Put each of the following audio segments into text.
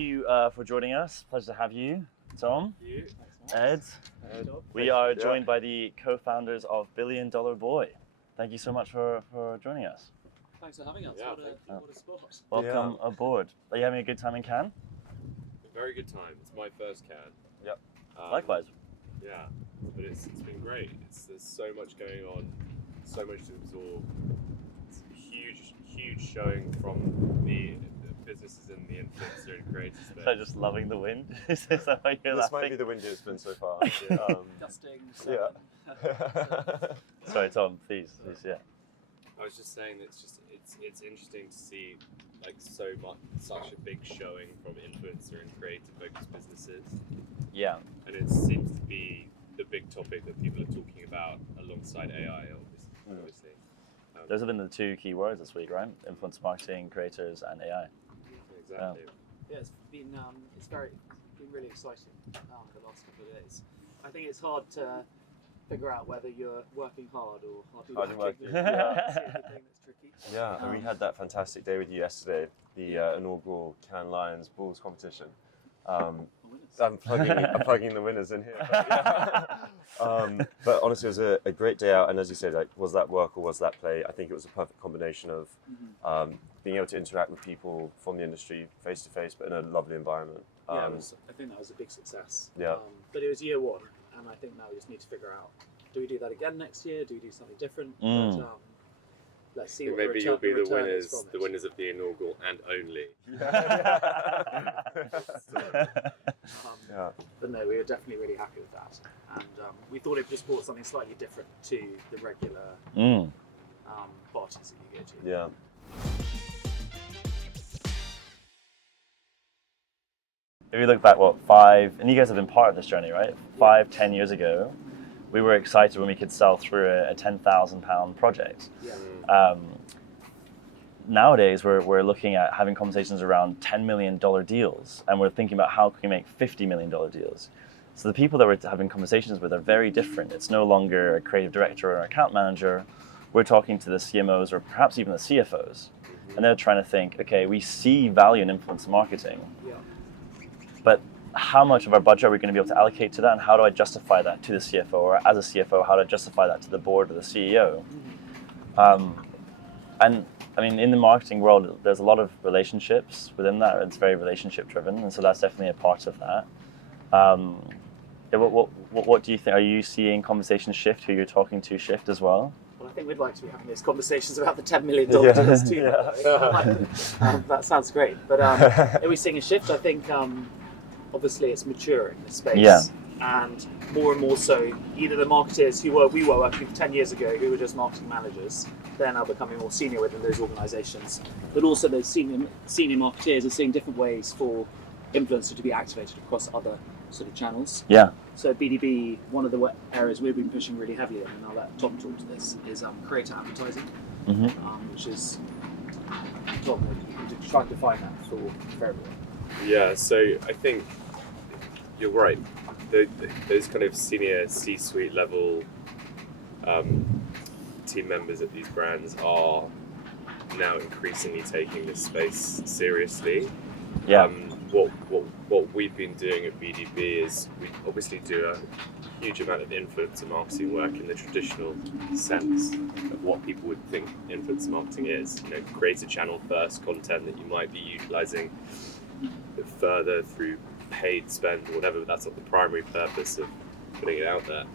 you for joining us. Pleasure to have you, Tom. You. Ed. We are joined by the co-founders of $1 Billion Boy. Thank you so much for joining us. Thanks for having us. Yeah, What a sport. Welcome aboard. Are you having a good time in Cannes? A very good time. It's my first Cannes. Yep. Likewise. Yeah, but it's been great. There's so much going on, so much to absorb. It's a huge showing from the businesses in the influencer and creator space. So just loving the wind. Is that why you're This laughing? might be the windiest it's been so far. Dusting. Sorry, Tom. Please. Yeah. I was just saying that it's interesting to see like such a big showing from influencer and creator focused businesses. Yeah. And it seems to be the big topic that people are talking about alongside AI, obviously. Those have been the two key words this week, right? Influencer marketing, creators, and AI. Exactly. Yeah, it's been really exciting the last couple of days. I think it's hard to figure out whether you're working hard or hardly working. That's the only thing that's tricky. Yeah, and we had that fantastic day with you yesterday, the inaugural Cannes Lions Bulls competition. I'm plugging the winners in here. But honestly, it was a great day out, and as you said, like, was that work or was that play? I think it was a perfect combination of being able to interact with people from the industry face to face, but in a lovely environment. I think that was a big success. Yeah. But it was year one, and I think now we just need to figure out: do we do that again next year? Do we do something different? But, let's see. Maybe you'll be the winners of the inaugural and only. But no, we were definitely really happy with that, and we thought it just brought something slightly different to the regular parties that you go to. Yeah. If you look back, 5, and you guys have been part of this journey, right? 5-10 years ago, we were excited when we could sell through a £10,000 project. Yeah. Nowadays, we're looking at having conversations around $10 million deals, and we're thinking about how can we make $50 million deals. So the people that we're having conversations with are very different. It's no longer a creative director or an account manager. We're talking to the CMOs or perhaps even the CFOs, and they're trying to think, okay, we see value in influencer marketing, but how much of our budget are we going to be able to allocate to that, and how do I justify that to the CFO, or as a CFO, how do I justify that to the board or the CEO? And I mean, in the marketing world, there's a lot of relationships within that. It's very relationship driven, and so that's definitely a part of that. What do you think? Are you seeing conversations shift? Who you're talking to shift as well? Well, I think we'd like to be having these conversations about the $10 million deals too. That sounds great. But are we seeing a shift? I think obviously it's maturing, the space. And more so, either the marketers we were working with 10 years ago, who were just marketing managers, they're now becoming more senior within those organisations. But also those senior marketeers are seeing different ways for influencers to be activated across other sort of channels. Yeah. So BDB, one of the areas we've been pushing really heavily on, and I'll let Tom talk to this, is creator advertising, which is Tom, trying to define that for everyone. Yeah, so I think you're right. Those kind of senior C-suite level team members at these brands are now increasingly taking this space seriously. Yeah. What we've been doing at BDB is we obviously do a huge amount of influencer marketing work in the traditional sense of what people would think influencer marketing is. You know, create a channel first content that you might be utilizing further through paid spend or whatever, but that's not the primary purpose of putting it out there.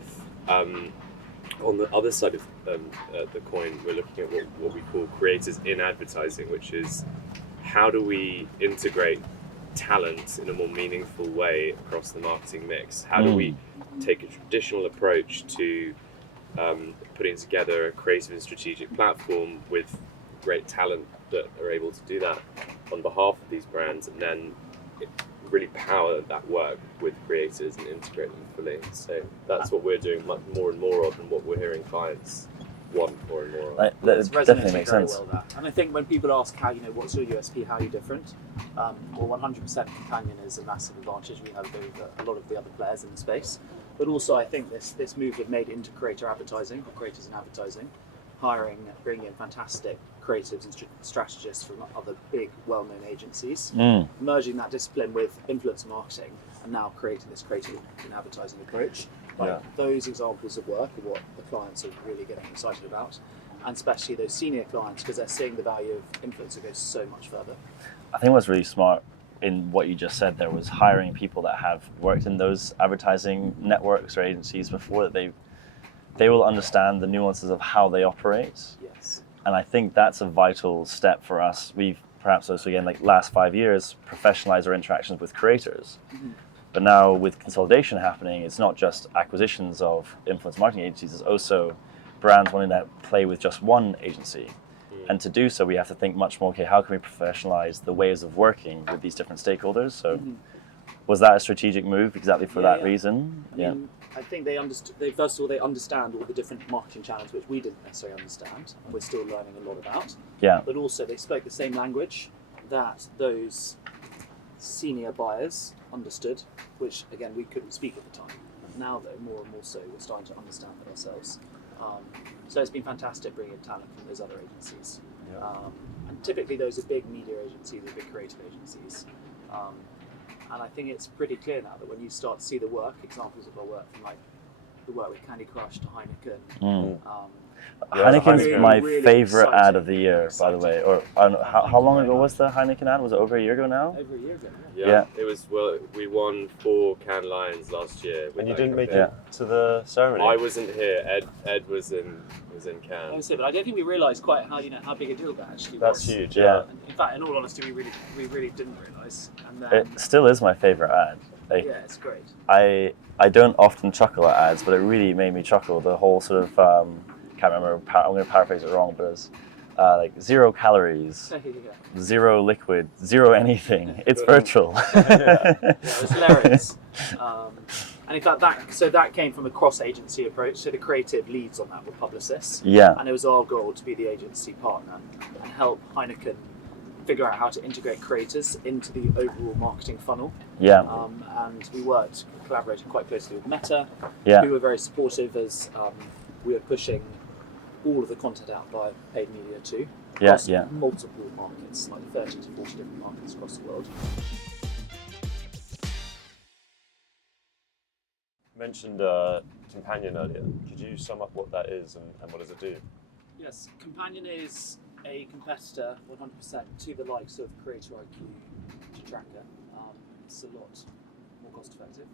On the other side of the coin, we're looking at what we call creators in advertising, which is how do we integrate talent in a more meaningful way across the marketing mix? How do we take a traditional approach to putting together a creative and strategic platform with great talent that are able to do that on behalf of these brands, and then really power that work with creators and integrate them fully. So that's what we're doing much more and more of, and what we're hearing clients want more and more of. That definitely makes sense. Well, that. And I think when people ask what's your USP, how are you different? Well, 100% Companion is a massive advantage we have over a lot of the other players in the space. But also I think this move we've made into creator advertising, or creators in advertising, bringing in fantastic creatives and strategists from other big, well-known agencies, merging that discipline with influencer marketing, and now creating this creative and advertising approach. Those examples of work are what the clients are really getting excited about, and especially those senior clients, because they're seeing the value of influencer goes so much further. I think what's really smart in what you just said there was hiring people that have worked in those advertising networks or agencies before, that they will understand the nuances of how they operate. Yes. And I think that's a vital step for us. We've perhaps also, again, like last 5 years, professionalized our interactions with creators. But now with consolidation happening, it's not just acquisitions of influence marketing agencies, it's also brands wanting to play with just one agency. And to do so, we have to think much more, okay, how can we professionalize the ways of working with these different stakeholders? So was that a strategic move exactly for that reason? I mean, I think they understood. First of all, they understand all the different marketing channels which we didn't necessarily understand, and we're still learning a lot about. Yeah. But also, they spoke the same language that those senior buyers understood, which again we couldn't speak at the time. Now, though, more and more so, we're starting to understand it ourselves. So it's been fantastic bringing in talent from those other agencies. And typically those are big media agencies or big creative agencies. And I think it's pretty clear now that when you start to see the work, examples of our work from like the work with Candy Crush to Heineken. Heineken's my really favorite exciting. ad of the year, by the way. Or I don't know, how long ago was the Heineken ad? Was it over a year ago now? Over a year ago. Yeah. It was, well, we won 4 Cannes Lions last year. And you didn't make it to the ceremony? I wasn't here. Ed was in Cannes. I would say, but I don't think we realised quite how big a deal that actually That's was. huge. Yeah. In fact, in all honesty, we really didn't realise. And then, It still is my favorite ad. Like, yeah, it's great. I don't often chuckle at ads, but it really made me chuckle. The whole sort of, can't remember, I'm going to paraphrase it wrong, but it's like 0 calories, 0 liquid, 0 anything. It's virtual. Yeah, it was hilarious. And in fact, that came from a cross-agency approach. So the creative leads on that were publicists. Yeah. And it was our goal to be the agency partner and help Heineken figure out how to integrate creators into the overall marketing funnel. Yeah. And we collaborated quite closely with Meta, Yeah. who were very supportive as we were pushing all of the content out via paid media too. Across multiple markets, like 30 to 40 different markets across the world. You mentioned Companion earlier. Could you sum up what that is and what does it do? Yes, Companion is a competitor 100% to the likes of Creator IQ to Tracker. It's a lot more cost effective.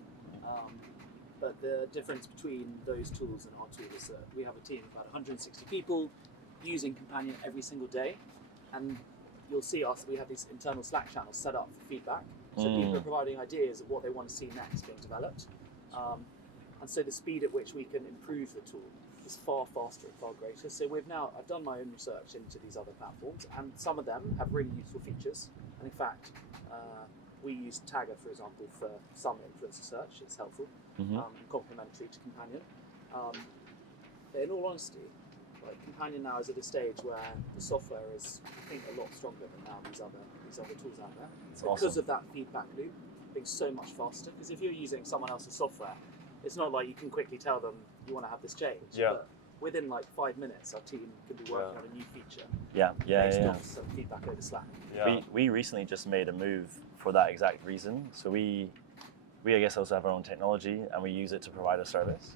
But the difference between those tools and our tool is that we have a team of about 160 people using Companion every single day. And you'll see we have these internal Slack channels set up for feedback. So people are providing ideas of what they want to see next being developed. And so the speed at which we can improve the tool is far faster and far greater. So I've done my own research into these other platforms, and some of them have really useful features. And in fact, we use Tagger, for example, for some influencer search. It's helpful, complementary to Companion. But in all honesty, Companion now is at a stage where the software is, I think, a lot stronger than now these other tools out there. Because of that feedback loop being so much faster. Because if you're using someone else's software, it's not like you can quickly tell them you want to have this change. Yeah. But within like 5 minutes, our team could be working on a new feature. Yeah. Off some feedback over Slack. Yeah. We recently just made a move for that exact reason. So we I guess also have our own technology and we use it to provide a service.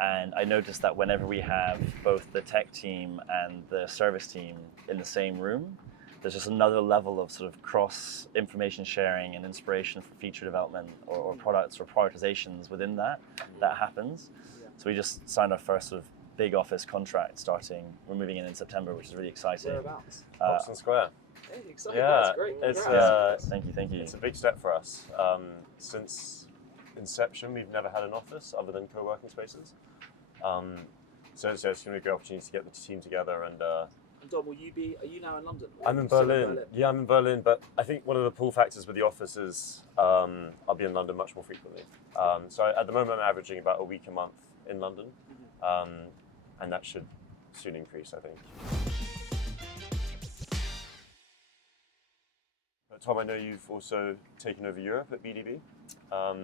And I noticed that whenever we have both the tech team and the service team in the same room, there's just another level of sort of cross information sharing and inspiration for feature development or products or prioritizations within that happens. Yeah. So we just signed our first sort of big office contract we're moving in September, which is really exciting. Whereabouts? Oxford Square. Hey, exciting. Yeah, That's great. it's Thank you. It's a big step for us. Since inception, we've never had an office other than co-working spaces. So it's going to be a great opportunity to get the team together and Dom, are you now in London? I'm in Berlin. Yeah, I'm in Berlin, but I think one of the pull factors with the office is I'll be in London much more frequently. So at the moment I'm averaging about a week a month in London, and that should soon increase, I think. But Tom, I know you've also taken over Europe at BDB.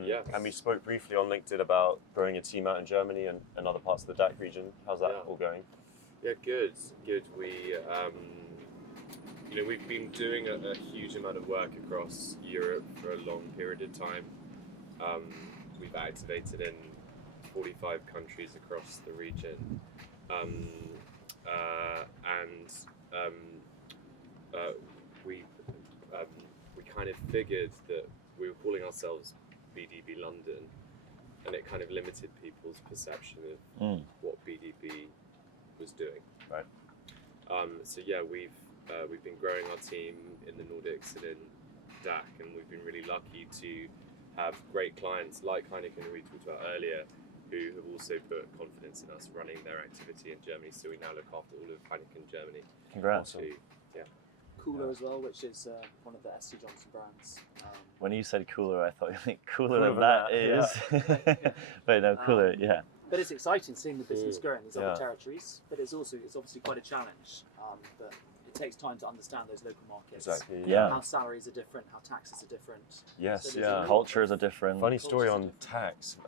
Yes. And we spoke briefly on LinkedIn about growing a team out in Germany and other parts of the DACH region. How's that all going? Yeah, good. We, we've been doing a huge amount of work across Europe for a long period of time. We've activated in 45 countries across the region. We kind of figured that we were calling ourselves BDB London, and it kind of limited people's perception of what BDB was doing. Right. So yeah, we've been growing our team in the Nordics and in DACH, and we've been really lucky to have great clients like Heineken, who we talked about earlier, who have also put confidence in us running their activity in Germany. So we now look after all of Heineken Germany. Congrats. Too. Yeah. Cooler as well, which is one of the SC Johnson brands. When you said cooler, I thought cooler Cooler than than that that, is. But no, cooler, yeah. But it's exciting seeing the business grow in these Yeah. other territories. But it's obviously quite a challenge. But it takes time to understand those local markets. Exactly. Yeah. How salaries are different, how taxes are different. Yes, So there's a yeah. lot Cultures are different. Funny story Cultures are on tax.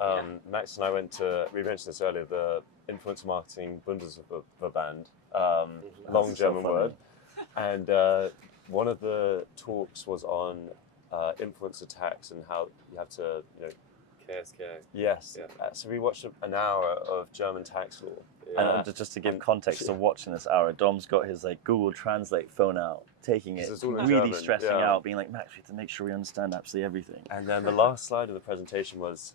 Max and I went to, we mentioned this earlier, the influencer marketing Bundesverband, long That's so German funny. word. And one of the talks was on influencer tax and how you have to, KSK. yes. Yeah. So we watched an hour of German tax law. And just to give context to watching this hour, Dom's got his Google Translate phone out, taking it, It's all in really German, stressing yeah. out, being like, Max, we have to make sure we understand absolutely everything. And then the last slide of the presentation was,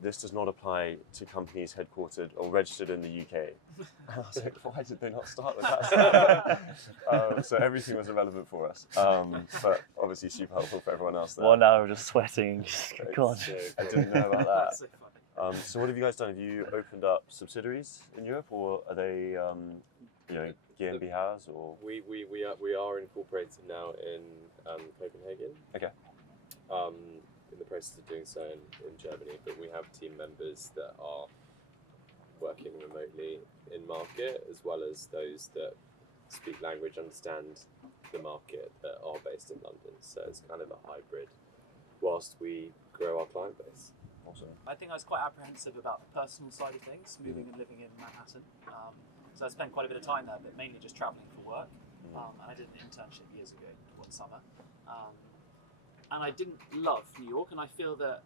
this does not apply to companies headquartered or registered in the UK. And I was like, why did they not start with that? So everything was irrelevant for us, but obviously super helpful for everyone else there. 1 hour just sweating. God. I didn't know about That's that. so funny. So what have you guys done? Have you opened up subsidiaries in Europe, or are they, GmbHs or? We are incorporated now in Copenhagen. Okay. In the process of doing so in Germany, but we have team members that are working remotely in market, as well as those that speak language, understand the market, that are based in London. So it's kind of a hybrid whilst we grow our client base. Awesome. I think I was quite apprehensive about the personal side of things, moving and living in Manhattan. So I spent quite a bit of time there, but mainly just travelling for work. And I did an internship years ago, one summer. And I didn't love New York, and I feel that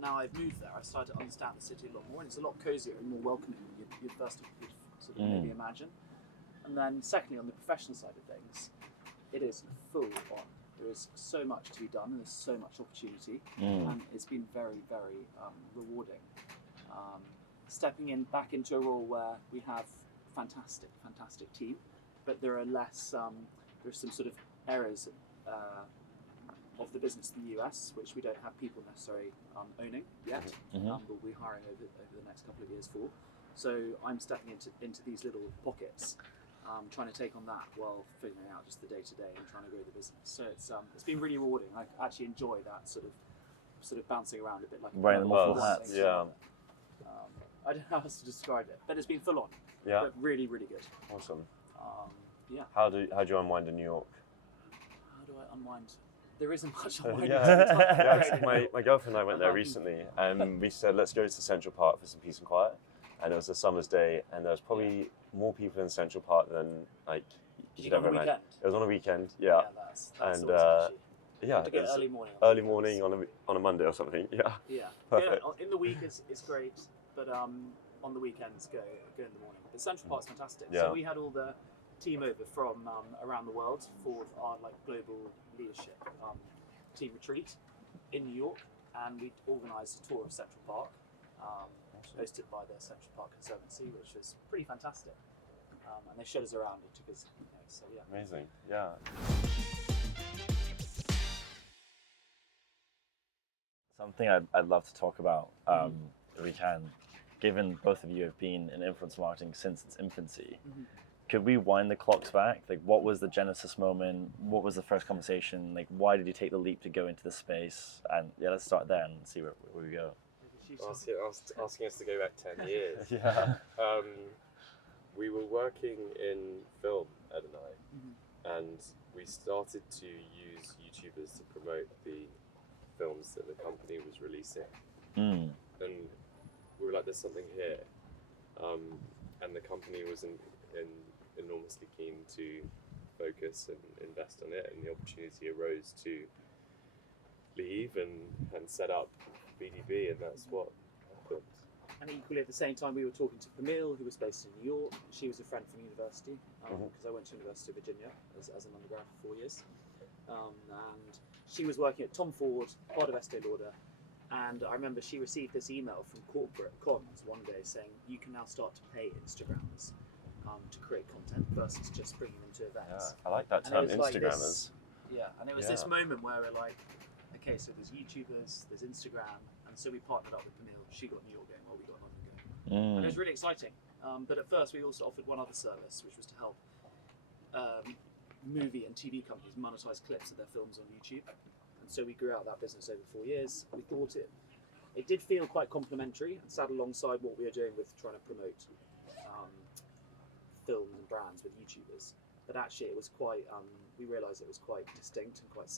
now I've moved there, I've started to understand the city a lot more, and it's a lot cozier and more welcoming than you'd first sort of maybe imagine. And then secondly, on the professional side of things, it is full on. There is so much to be done, and there's so much opportunity, and it's been very, very rewarding. Stepping back into a role where we have fantastic team, but there are less, there's some sort of areas of the business in the US which we don't have people necessarily owning yet. We'll be hiring over the next couple of years for. So I'm stepping into these little pockets, trying to take on that while figuring out just the day to day and trying to grow the business. So it's been really rewarding. I actually enjoy that sort of bouncing around a bit like Wearing the multiple hats. Yeah. I don't know how else to describe it, but it's been full on. Yeah. But really, really good. Awesome. Yeah. How do you unwind in New York? How do I unwind? There isn't much unwinding. Yeah, my girlfriend and I went there recently, and we said, let's go to Central Park for some peace and quiet. And it was a summer's day, and there was probably more people in Central Park than Did you'd you go on ever a imagine. weekend? It was on a weekend, yeah. That's And, always an issue. Yeah, To get it was early morning. early morning on a Monday or something. Yeah. Yeah. Perfect. In the week is great, but on the weekends go in the morning. But Central Park's fantastic. Yeah. So we had all the team over from around the world for our global leadership team retreat in New York, and we organised a tour of Central Park, hosted by the Central Park Conservancy, which was pretty fantastic. And they showed us around. It took us, so yeah. Amazing. Yeah. Something I'd love to talk about, if we can, given both of you have been in influencer marketing since its infancy. Could we wind the clocks back? What was the genesis moment? What was the first conversation? Why did you take the leap to go into this space? And yeah, let's start there and see where we go. Asking us to go back 10 years. Yeah. We were working in film, Ed and and we started to use YouTubers to promote the films that the company was releasing. And we were like, there's something here. And the company was enormously keen to focus and invest on it, and the opportunity arose to leave and set up BDB, and that's what happened. And equally at the same time, we were talking to Camille, who was based in New York. She was a friend from university, because I went to University of Virginia as an undergrad for 4 years. And she was working at Tom Ford, part of Estee Lauder. And I remember she received this email from corporate comms one day saying, you can now start to pay Instagrammers to create content versus just bringing them to events. Yeah, I like that term, Instagrammers. And it was this moment where we're like, okay, so there's YouTubers, there's Instagram, and so we partnered up with Camille. She got New York going while we got London going. And it was really exciting. But at first we also offered one other service, which was to help movie and TV companies monetize clips of their films on YouTube. And so we grew out that business over 4 years. We thought it did feel quite complementary and sat alongside what we were doing with trying to promote films and brands with YouTubers. But actually it was quite, we realised it was quite distinct and quite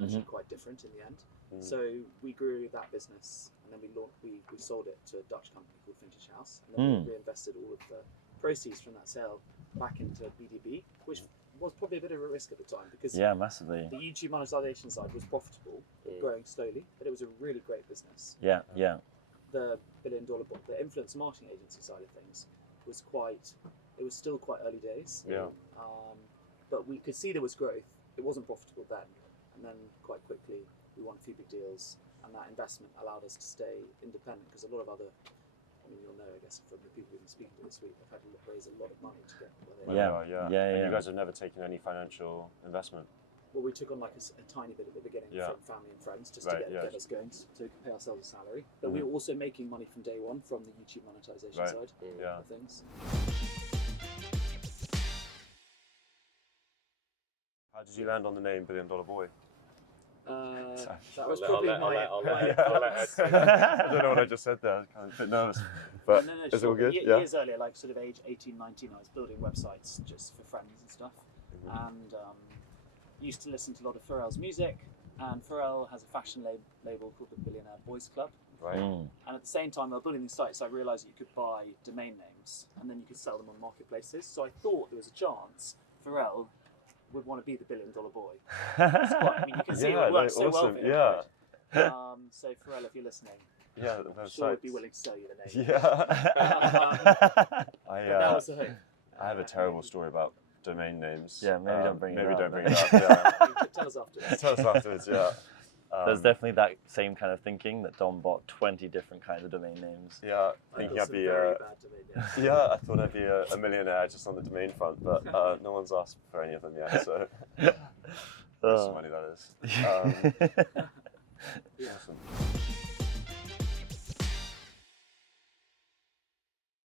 actually quite different in the end. So we grew that business, and then we sold it to a Dutch company called Vintage House, and then we reinvested all of the proceeds from that sale back into BDB, which was probably a bit of a risk at the time because massively. The YouTube monetization side was profitable, growing slowly, but it was a really great business. The $1 billion, the influencer marketing agency side of things was it was still quite early days. But we could see there was growth. It wasn't profitable then, and then quite quickly we won a few big deals, and that investment allowed us to stay independent because a lot of other, I mean, you'll know, I guess, from the people we've been speaking to this week, they've had to raise a lot of money to get where they are. And you guys have never taken any financial investment? Well, we took on like a tiny bit at the beginning from family and friends just to get us going, so we could pay ourselves a salary. But we were also making money from day one from the YouTube monetization side of things. How did you land on the name $1 Billion Boy? That was probably I'll let I don't know what I just said there. I was kind of a bit nervous. But is it all good? Years earlier, like sort of age 18, 19, I was building websites just for friends and stuff. And used to listen to a lot of Pharrell's music. And Pharrell has a fashion label called the Billionaire Boys Club. Right. And at the same time, while building these sites, I realised that you could buy domain names and then you could sell them on marketplaces. So I thought there was a chance Pharrell would want to be the $1 Billion Boy. I mean, you can see it works so well for him. So Pharrell, if you're listening, I'm sure I'd be willing to sell you the name. That was the hope. I have a terrible story about domain names. Maybe don't bring it up. Tell us afterwards. Tell us afterwards, There's definitely that same kind of thinking that Dom bought 20 different kinds of domain names. Thinking I'd be very bad domain names. I thought I'd be a millionaire just on the domain front, but no one's asked for any of them yet, so that's some money that is. Awesome.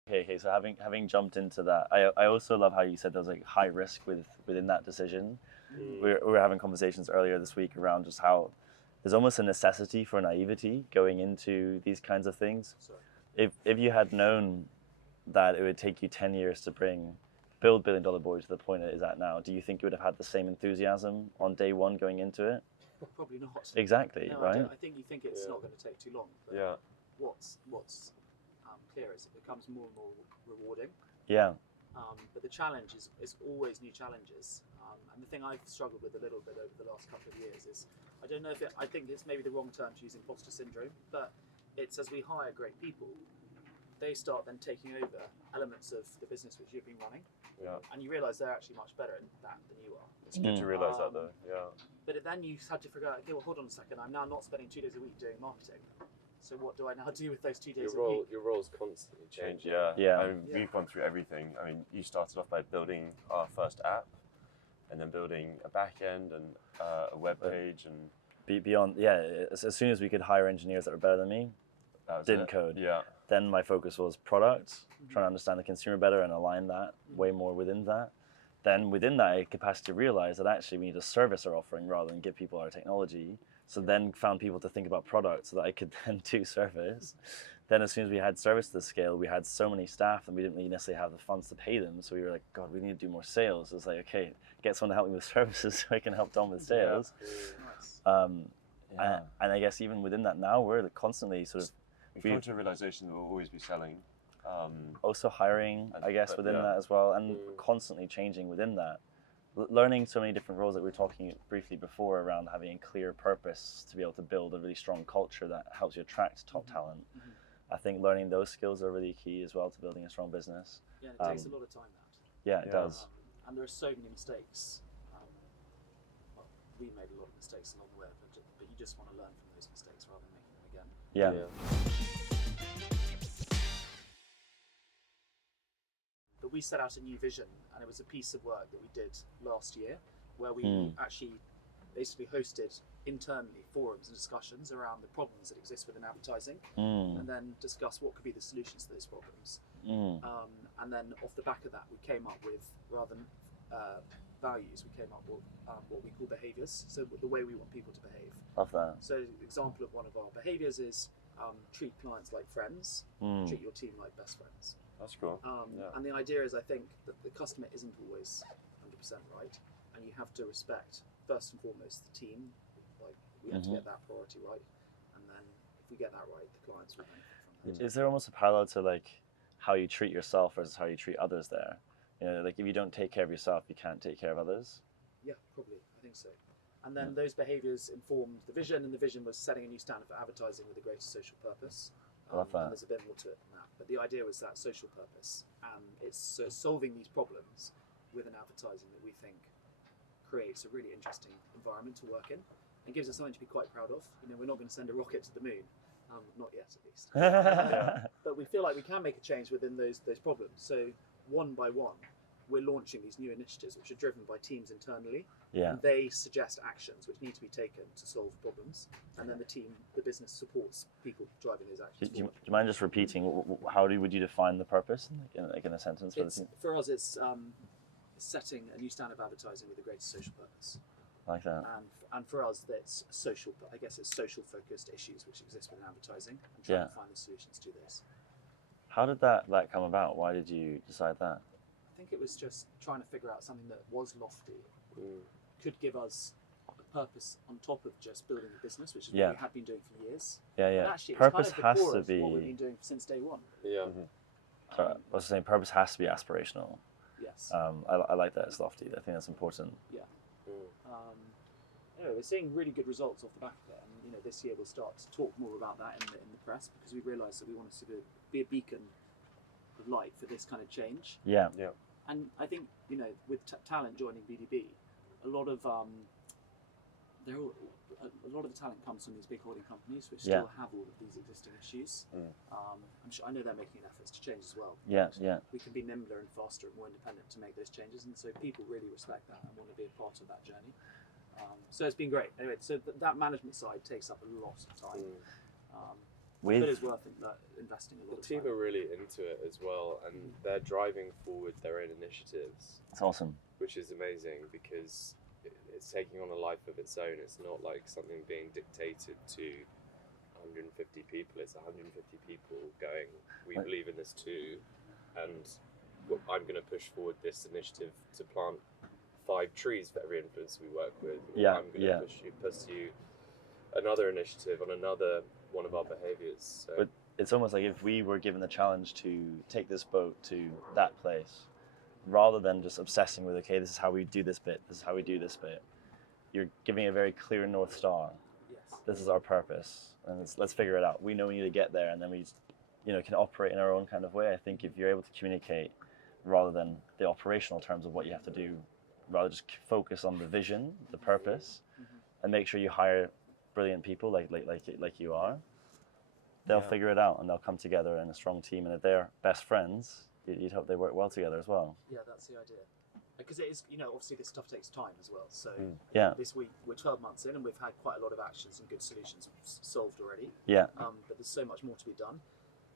Okay, so having jumped into that, I also love how you said there was like high risk within that decision. We were having conversations earlier this week around just how there's almost a necessity for naivety going into these kinds of things. If you had known that it would take you 10 years to build $1 Billion Boy to the point it is at now, do you think you would have had the same enthusiasm on day one going into it? Probably not. Exactly, no, right? I think you think it's not going to take too long. But what's clear is it becomes more and more rewarding. But the challenge is always new challenges. And the thing I've struggled with a little bit over the last couple of years is, I don't know if I think it's maybe the wrong term to use imposter syndrome, but it's as we hire great people, they start then taking over elements of the business which you've been running. And you realise they're actually much better at that than you are. It's good to realise that though, But then you had to figure out, okay, well, hold on a second, I'm now not spending 2 days a week doing marketing. So what do I now do with those 2 days a week? Your role's constantly changing. I mean, we've gone through everything. I mean, you started off by building our first app, and then building a back end and a web page, and beyond. As soon as we could hire engineers that were better than me, didn't code. Then my focus was product, trying to understand the consumer better and align that way more within that. Then within that, I had capacity to realize that actually we need to service our offering rather than give people our technology. So then found people to think about product so that I could then do service. Then as soon as we had service to the scale, we had so many staff and we didn't really necessarily have the funds to pay them. So we were like, God, we need to do more sales. It's like, okay, get someone to help me with services so I can help Dom with sales. Nice. And I guess even within that now, we're constantly sort of... We've come to a realization that we'll always be selling. Also hiring, I guess, within that as well, and constantly changing within that. Learning so many different roles that we were talking briefly before around having a clear purpose to be able to build a really strong culture that helps you attract top talent. I think learning those skills are really key as well to building a strong business. Yeah, and it takes a lot of time, that. Yeah, it does. And there are so many mistakes. Well, we made a lot of mistakes along the way, but you just want to learn from those mistakes rather than making them again. But we set out a new vision, and it was a piece of work that we did last year where we actually basically hosted internally forums and discussions around the problems that exist within advertising and then discuss what could be the solutions to those problems. And then off the back of that, we came up with, rather than values, we came up with what we call behaviours, so the way we want people to behave. Love that. So an example of one of our behaviours is treat clients like friends, treat your team like best friends. That's cool. And the idea is, I think, that the customer isn't always 100% right, and you have to respect, first and foremost, the team. Like, we have to get that priority right, and then if we get that right, the clients will benefit from that. Is there almost a parallel to like how you treat yourself versus how you treat others there? You know, like if you don't take care of yourself, you can't take care of others. Yeah, probably. I think so. And then those behaviours informed the vision, and the vision was setting a new standard for advertising with a greater social purpose. I love that. And there's a bit more to it than that. But the idea was that social purpose, and it's solving these problems with an advertising that we think creates a really interesting environment to work in and gives us something to be quite proud of. You know, we're not going to send a rocket to the moon, not yet at least. But we feel like we can make a change within those problems. So one by one, we're launching these new initiatives which are driven by teams internally, and they suggest actions which need to be taken to solve problems, and then the business supports people driving those actions. Do you mind just repeating, how would you define the purpose in a sentence for the team? For us, it's setting a new standard of advertising with a greater social purpose. Like that. And for us, that's social. I guess it's social focused issues which exist within advertising, and trying to find the solutions to this. How did that come about? Why did you decide that? I think it was just trying to figure out something that was lofty, could give us a purpose on top of just building a business, which is what we had been doing for years. And actually, Purpose it's kind of the core has to of what we've be. been doing since day one. Sorry, I was saying purpose has to be aspirational. Yes. I like that it's lofty. I think that's important. Yeah. Anyway, we're seeing really good results off the back of it, and this year we'll start to talk more about that in the press, because we realised that we want to sort of be a beacon of light for this kind of change. Yeah. And I think with talent joining BDB, a lot of the talent comes from these big holding companies which still have all of these existing issues. I know they're making efforts to change as well. We can be nimbler and faster and more independent to make those changes, and so people really respect that and want to be a part of that journey. So it's been great. Anyway, so that management side takes up a lot of time. But it's worth investing a lot of time. The team are really into it as well, and they're driving forward their own initiatives. It's awesome. Which is amazing, because it's taking on a life of its own. It's not like something being dictated to 150 people. It's 150 people going, we believe in this too, and I'm going to push forward this initiative to plant 5 trees for every influencer we work with. I'm going to pursue another initiative on another one of our behaviours. So. But it's almost like if we were given the challenge to take this boat to that place, rather than just obsessing with, okay, this is how we do this bit, this is how we do this bit, you're giving a very clear North Star. Yes. This is our purpose, and let's figure it out. We know we need to get there, and then we can operate in our own kind of way. I think if you're able to communicate rather than the operational terms of what you have to do, rather just focus on the vision, the purpose, and make sure you hire brilliant people like you are, they'll figure it out, and they'll come together in a strong team. And if they're best friends, you'd hope they work well together as well. Yeah, that's the idea. Because it is, obviously this stuff takes time as well. So this week we're 12 months in, and we've had quite a lot of actions and good solutions solved already. Yeah. But there's so much more to be done.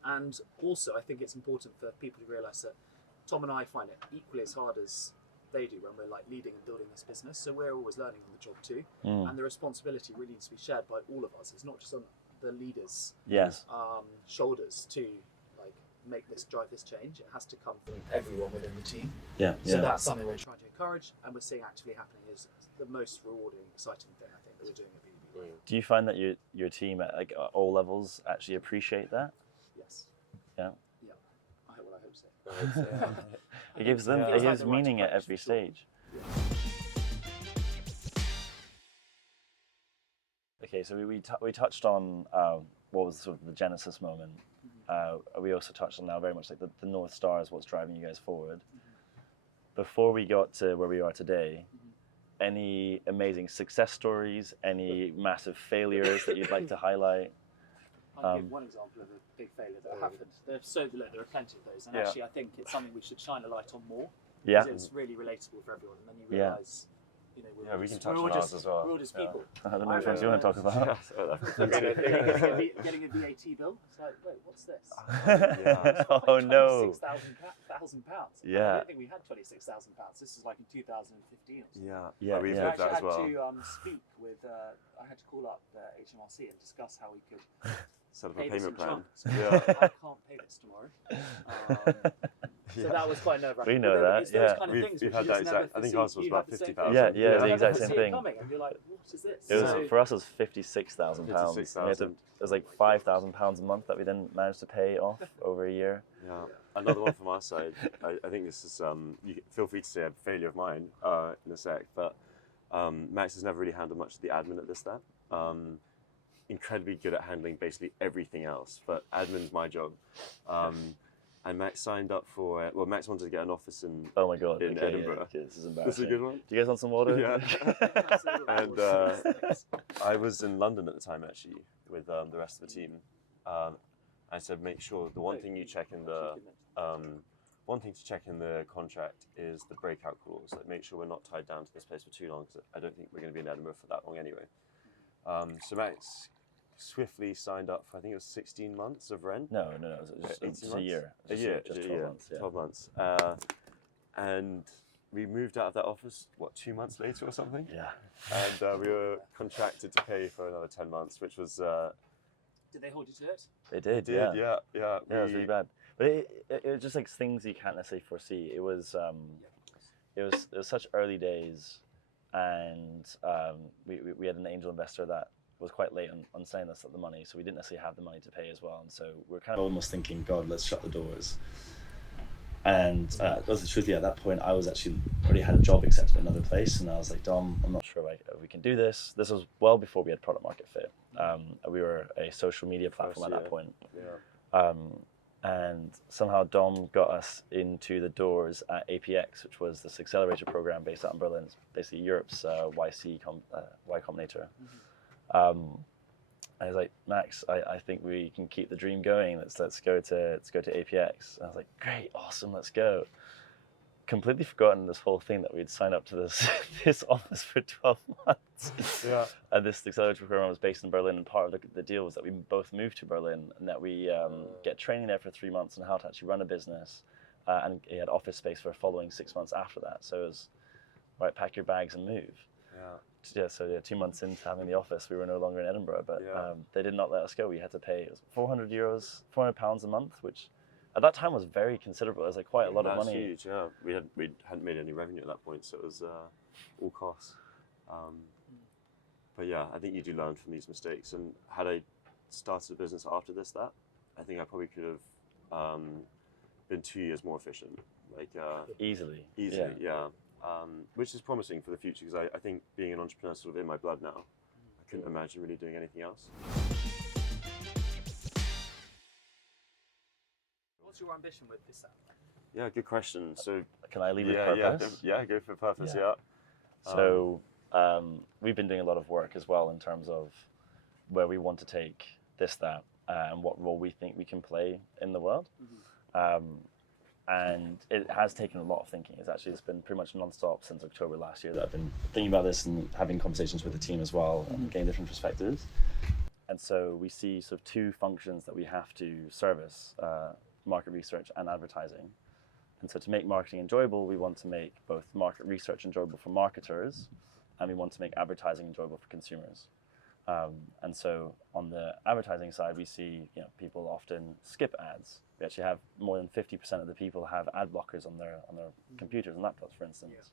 And also, I think it's important for people to realise that Tom and I find it equally as hard as they do when we're like leading and building this business. So we're always learning on the job too, and the responsibility really needs to be shared by all of us. It's not just on the leaders' shoulders to like drive this change. It has to come from everyone within the team. So that's something we're trying to encourage, and we're seeing actively happening is the most rewarding, exciting thing I think that we're doing at BDB. Do you find that your team at like all levels actually appreciate that? Yes. Yeah. Yeah. I hope so. It gives meaning at every stage. Okay, so we touched on what was sort of the genesis moment. We also touched on now very much like the North Star is what's driving you guys forward. Before we got to where we are today, any amazing success stories, any massive failures that you'd like to highlight? I'll give one example of a big failure that happened. There are plenty of those, and actually I think it's something we should shine a light on more. Yeah. Because it's really relatable for everyone, and then you realise, we can touch on ours as well. We're all just people. I don't know which ones you want to talk about. Getting a VAT bill. It's like, wait, what's this? Oh no! £26,000. Yeah. I don't think we had £26,000. This is like in 2015 or something. Yeah, we've lived that as well. I actually had to speak with. I had to call up HMRC and discuss how we could set up a pay this payment in plan. chunks. I can't pay this tomorrow. So that was quite nerve-wracking. We know that. It's those kind of things We've which had you that just never exact. I think foresee. ours was You about have the same 50,000. Yeah, You the never exact foresee same it thing. coming, and you're like, what is this? It was for us. It was £56,000. 56,000. It was like £5,000 a month that we didn't manage to pay off over a year. Yeah. Another one from our side. I think this is. You feel free to say a failure of mine in a sec, but Max has never really handled much of the admin at ThisThat. Incredibly good at handling basically everything else, but admin's my job. And Max signed up for. Max wanted to get an office in. Oh my god! In Edinburgh. Yeah, this is embarrassing. This is a good one. Do you guys want some water? Yeah. And I was in London at the time actually with the rest of the team. I said, make sure the one thing you check in the one thing to check in the contract is the breakout clause. Like, make sure we're not tied down to this place for too long, because I don't think we're going to be in Edinburgh for that long anyway. So Max swiftly signed up for, I think it was 16 months of rent. No, it's a year. Just 12 months. Yeah. 12 months. And we moved out of that office, 2 months later or something? Yeah. And we were contracted to pay for another 10 months, which was... Did they hold you to it? They did, yeah. Yeah, it was really bad. But it was just like things you can't necessarily foresee. It was such early days, and we had an angel investor that was quite late on sending us the money, so we didn't necessarily have the money to pay as well. And so we're kind of almost thinking, God, let's shut the doors. And that's the truth. Yeah, at that point, I was actually already had a job accepted at another place, and I was like, Dom, I'm not sure if we can do this. This was well before we had product market fit. We were a social media platform at that point. Yeah. And somehow Dom got us into the doors at APX, which was this accelerator program based out in Berlin. It's basically Europe's Y Combinator. I was like, Max, I think we can keep the dream going. Let's go to APX. And I was like, great, awesome, let's go. Completely forgotten this whole thing that we'd signed up to this office for 12 months. Yeah. And this accelerator program was based in Berlin, and part of the deal was that we both moved to Berlin and that we get training there for 3 months on how to actually run a business, and he had office space for the following 6 months after that. So it was, right, pack your bags and move. Yeah. So 2 months into having the office, we were no longer in Edinburgh, but they did not let us go. We had to pay £400 a month, which at that time was very considerable. It was like quite a lot of money. Huge, yeah. We hadn't made any revenue at that point, so it was all costs. But yeah, I think you do learn from these mistakes. And had I started a business after ThisThat, I think I probably could have been 2 years more efficient. Easily, yeah. Which is promising for the future, because I think being an entrepreneur is sort of in my blood now. I couldn't imagine really doing anything else. What's your ambition with ThisThat? Yeah, good question. So can I leave with purpose? Yeah, go for purpose. Yeah. So we've been doing a lot of work as well in terms of where we want to take ThisThat and what role we think we can play in the world. And it has taken a lot of thinking. It's been pretty much non-stop since October last year that I've been thinking about this and having conversations with the team as well, and getting different perspectives. And so we see sort of two functions that we have to service, market research and advertising. And so to make marketing enjoyable, we want to make both market research enjoyable for marketers, and we want to make advertising enjoyable for consumers. And so on the advertising side, we see people often skip ads. We actually have more than 50% of the people have ad blockers on their computers and laptops, for instance.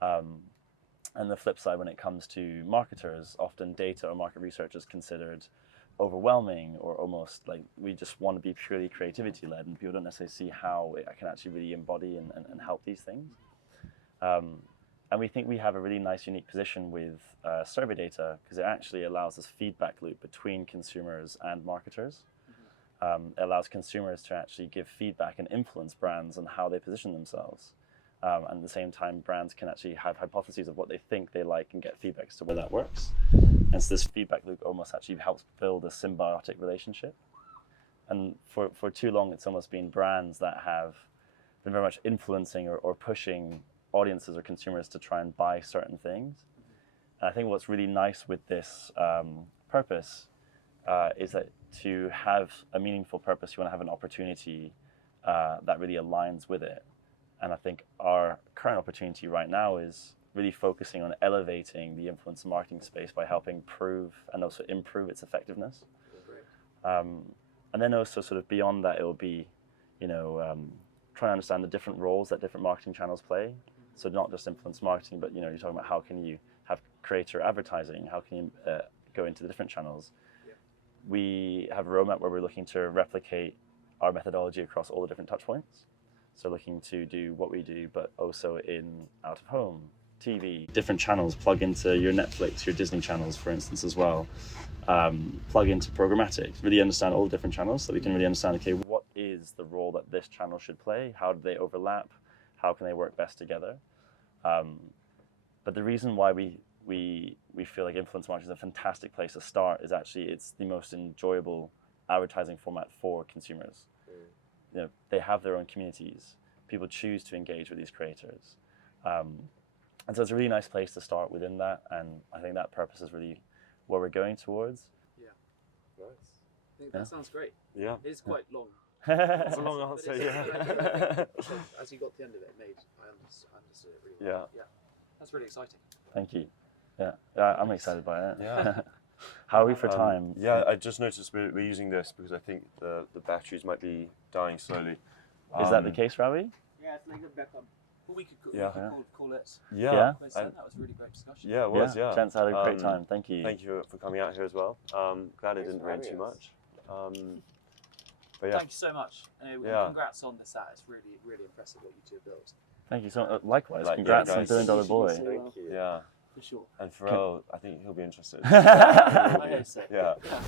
And the flip side, when it comes to marketers, often data or market research is considered overwhelming, or almost like we just want to be purely creativity led, and people don't necessarily see how I can actually really embody and help these things. And we think we have a really nice, unique position with survey data, because it actually allows this feedback loop between consumers and marketers. It allows consumers to actually give feedback and influence brands on how they position themselves. And at the same time, brands can actually have hypotheses of what they think they like and get feedback as to where that works. And so this feedback loop almost actually helps build a symbiotic relationship. And for too long, it's almost been brands that have been very much influencing or pushing audiences or consumers to try and buy certain things. And I think what's really nice with this purpose is that to have a meaningful purpose, you want to have an opportunity that really aligns with it. And I think our current opportunity right now is really focusing on elevating the influencer marketing space by helping prove and also improve its effectiveness. And then also sort of beyond that, it will be, trying to understand the different roles that different marketing channels play. So not just influence marketing, but you're talking about how can you have creator advertising, how can you go into the different channels. We have a roadmap where we're looking to replicate our methodology across all the different touch points. So looking to do what we do, but also in out of home, TV, different channels, plug into your Netflix, your Disney channels, for instance, as well. Plug into programmatic, really understand all the different channels so we can really understand, okay, what is the role that this channel should play? How do they overlap? How can they work best together? But the reason why we feel like influence marketing is a fantastic place to start is actually it's the most enjoyable advertising format for consumers. They have their own communities. People choose to engage with these creators. And so it's a really nice place to start within that. And I think that purpose is really what we're going towards. Yeah. Nice. I think that sounds great. Yeah. It is quite long. It's a long answer, But yeah. As you got to the end of it, I understood it really Yeah. well. Yeah. That's really exciting. Thank you. Yeah, I'm excited by it. Yeah. How are we for time? Yeah, I just noticed we're using this because I think the batteries might be dying slowly. Is that the case, Ravi? Yeah, it's like a backup. But we could Yeah. call it. Yeah. That was a really great discussion. Yeah, it was, yeah. Gents had a great time. Thank you. Thank you for coming out here as well. Glad it Thanks didn't for rain having too us. much. But yeah. Thank you so much. Yeah. Congrats on ThisThat's. It's really, really impressive what you two have built. Thank you so much. Likewise, Like, congrats yeah, on guys. Billion Dollar Boy. Thank you. Yeah. For sure. And Pharrell, I think he'll be interested. I hope so. Yeah. Yeah.